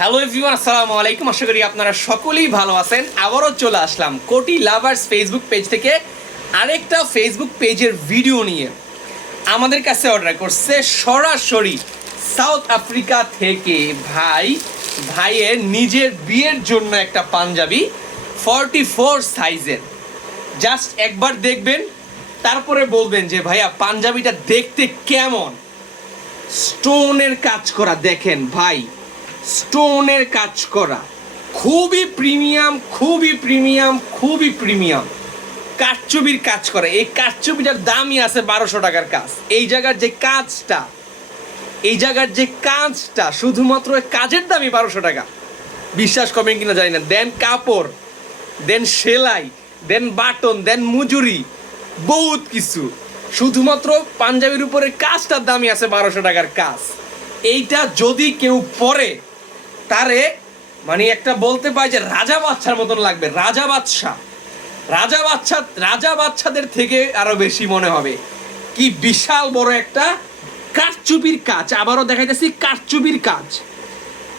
Hello everyone, আসসালামু আলাইকুম। আশা করি আপনারা সকলেই ভালো আছেন। আবারও চলে আসলাম কোটি লাভার্স ফেসবুক পেজ থেকে আরেকটা ফেসবুক পেজের ভিডিও নিয়ে। আমাদের কাছে অর্ডার করছে সরাসরি সাউথ আফ্রিকা থেকে ভাইয়ের নিজের বিয়ের জন্য একটা পাঞ্জাবি 44 সাইজের। জাস্ট একবার দেখবেন, তারপরে বলবেন যে ভাইয়া পাঞ্জাবিটা দেখতে কেমন। স্টোনের কাজ করা দেখেন ভাই, স্টোনের কাজ করা, খুবই প্রিমিয়াম কারচুপির কাজ করা। এই কারচুপিটার দামই আছে 1200 টাকার কাজ। এই জায়গার যে কাজটা শুধুমাত্র কাজের দামই 1200 টাকা। বিশ্বাস করবেন কিনা জানি না। দেন কাপড়, দেন সেলাই, দেন বাটন, দেন মজুরি, বহুত কিছু। শুধুমাত্র পাঞ্জাবির উপরে কাজটার দামই আছে 1200 টাকার কাজ। এইটা যদি কেউ পরে তারে মানে একটা বলতে পারে যে রাজা বাচ্চার মতন লাগবে। রাজা বাচ্চাদের থেকে আরো বেশি মনে হবে। কি বিশাল বড় একটা কারচুপির কাজ। আবারও দেখাইতেছি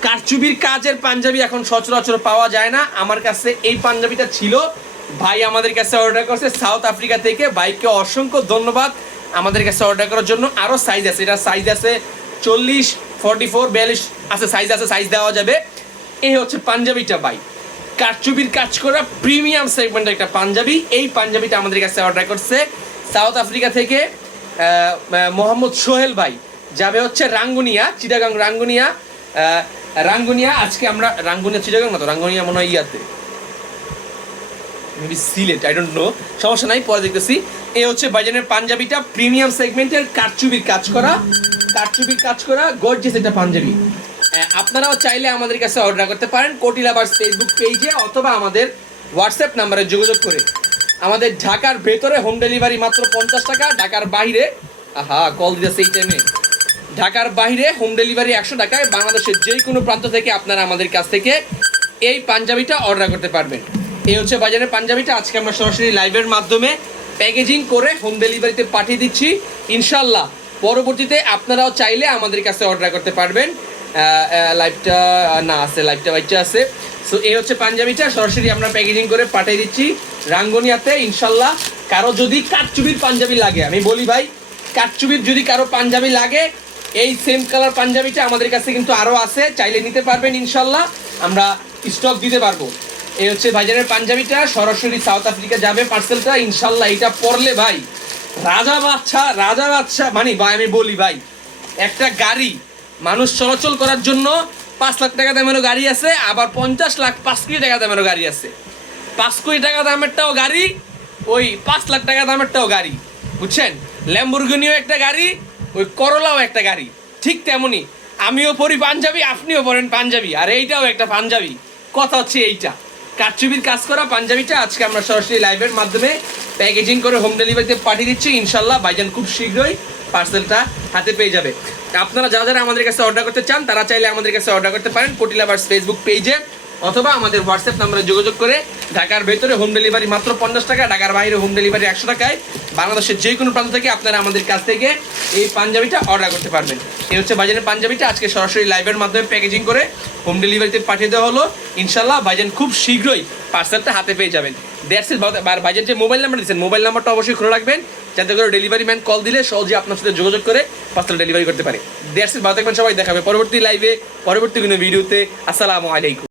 কারচুপির কাজের পাঞ্জাবি এখন সচরাচর পাওয়া যায় না। আমার কাছে এই পাঞ্জাবিটা ছিল, ভাই আমাদের কাছে অর্ডার করছে সাউথ আফ্রিকা থেকে। ভাইকে অসংখ্য ধন্যবাদ আমাদের কাছে অর্ডার করার জন্য। আরও সাইজ আছে, এটা সাইজ আছে 40, 44, 42 আছে, সাইজ দেওয়া যাবে। এই হচ্ছে পাঞ্জাবিটা ভাই, কারচুপির কাজ করা প্রিমিয়াম সেগমেন্টের একটা পাঞ্জাবি। এই পাঞ্জাবিটা আমাদের কাছে অর্ডার করছে সাউথ আফ্রিকা থেকে মোহাম্মদ সোহেল ভাই। যাবে হচ্ছে রাঙ্গুনিয়া, চিটাগাং রাঙ্গুনিয়া। আজকে আমরা রাঙ্গুনিয়া, চিটাগাং না তো, রাঙ্গুনিয়া মনে হয় ইয়াতে, maybe Sylhet, I don't know, সমস্যা নাই, পরে দেখতেছি। এই হচ্ছে ভাইজানের পাঞ্জাবিটা, প্রিমিয়াম সেগমেন্টের কারচুপির কাজ করা গর্জিয়াস একটা পাঞ্জাবি। আপনারাও চাইলে আমাদের কাছে অর্ডার করতে পারেন কোটি লাভার্স ফেসবুক পেজে, অথবা আমাদের হোয়াটসঅ্যাপ নাম্বারে যোগাযোগ করে। আমাদের ঢাকার ভেতরে হোম ডেলিভারি মাত্র 50 টাকা, ঢাকার বাইরে কল দিতেছে এই টাইমে, ঢাকার বাইরে হোম ডেলিভারি 100 টাকায়। বাংলাদেশের যে কোনো প্রান্ত থেকে আপনারা আমাদের কাছ থেকে এই পাঞ্জাবিটা অর্ডার করতে পারবেন। এই হচ্ছে বাজারের পাঞ্জাবিটা। আজকে আমরা সরাসরি লাইভের মাধ্যমে প্যাকেজিং করে হোম ডেলিভারিতে পাঠিয়ে দিচ্ছি ইনশাল্লাহ। পরবর্তীতে আপনারাও চাইলে আমাদের কাছে অর্ডার করতে পারবেন। লাইভটা আছে। সো এই হচ্ছে পাঞ্জাবিটা, সরাসরি আমরা প্যাকেজিং করে পাঠিয়ে দিচ্ছি রাঙ্গুনিয়াতে ইনশাল্লাহ। কারো যদি কারচুপির পাঞ্জাবি লাগে, আমি বলি ভাই, কারচুপির যদি কারো পাঞ্জাবি লাগে, এই সেম কালার পাঞ্জাবিটা আমাদের কাছে কিন্তু আরও আছে, চাইলে নিতে পারবেন ইনশাল্লাহ, আমরা স্টক দিতে পারবো। এই হচ্ছে ভাইজানের পাঞ্জাবিটা, সরাসরি সাউথ আফ্রিকা যাবে পার্সেলটা ইনশাল্লাহ। এটা পরলে ভাই রাজা বাচ্চা মানে ভাই, আমি বলি ভাই, একটা গাড়ি মানুষ চলাচল করার জন্য 5 লাখ টাকা দামেরও গাড়ি আছে, আবার 50 লাখ 5 কোটি টাকা দামেরও গাড়ি আছে। 5 কোটি টাকা দামেরটাও গাড়ি, ওই 5 লাখ টাকা দামেরটাও গাড়ি, বুঝছেন? ল্যাম্বরগিনিও একটা গাড়ি, ওই করলাও একটা গাড়ি। ঠিক তেমনই আমিও পরি পাঞ্জাবি, আপনিও পরেন পাঞ্জাবি, আর এইটাও একটা পাঞ্জাবি। কথা হচ্ছে এইটা কারচুপির কাজ করা পাঞ্জাবিটা আজকে আমরা সরাসরি লাইভের মাধ্যমে প্যাকেজিং করে হোম ডেলিভারিতে পাঠিয়ে দিচ্ছি ইনশাল্লাহ। ভাইজান খুব শীঘ্রই পার্সেলটা হাতে পেয়ে যাবে। আপনারা যারা আমাদের কাছে অর্ডার করতে চান, তারা চাইলে আমাদের কাছে অর্ডার করতে পারেন কোটি লাভার্স ফেসবুক পেজে, অথবা আমাদের হোয়াটসঅ্যাপ নাম্বারে যোগাযোগ করে। ঢাকার ভেতরে হোম ডেলিভারি মাত্র 50 টাকা, ঢাকার বাইরে হোম ডেলিভারি 100 টাকায়। বাংলাদেশের যে কোনো প্রান্ত থেকে আপনারা আমাদের কাছ থেকে এই পাঞ্জাবিটা অর্ডার করতে পারবেন। এই হচ্ছে ভাইজানের পাঞ্জাবিটা, আজকে সরাসরি লাইভের মাধ্যমে প্যাকেজিং করে হোম ডেলিভারিতে পাঠিয়ে দেওয়া হলো ইনশাল্লাহ। ভাইজান খুব শীঘ্রই পার্সেলটা হাতে পেয়ে যাবেন। That's it. ভাইজান যে মোবাইল নাম্বার দিচ্ছেন, মোবাইল নাম্বারটা অবশ্যই খোলা রাখবেন, যাতে করে ডেলিভারি ম্যান কল দিলে সহজে আপনার সাথে যোগাযোগ করে পার্সেল ডেলিভারি করতে পারে। That's it. ভালো থাকবেন সবাই, দেখাবে পরবর্তী লাইভে, পরবর্তী কোনো ভিডিওতে। আসসালামু আলাইকুম।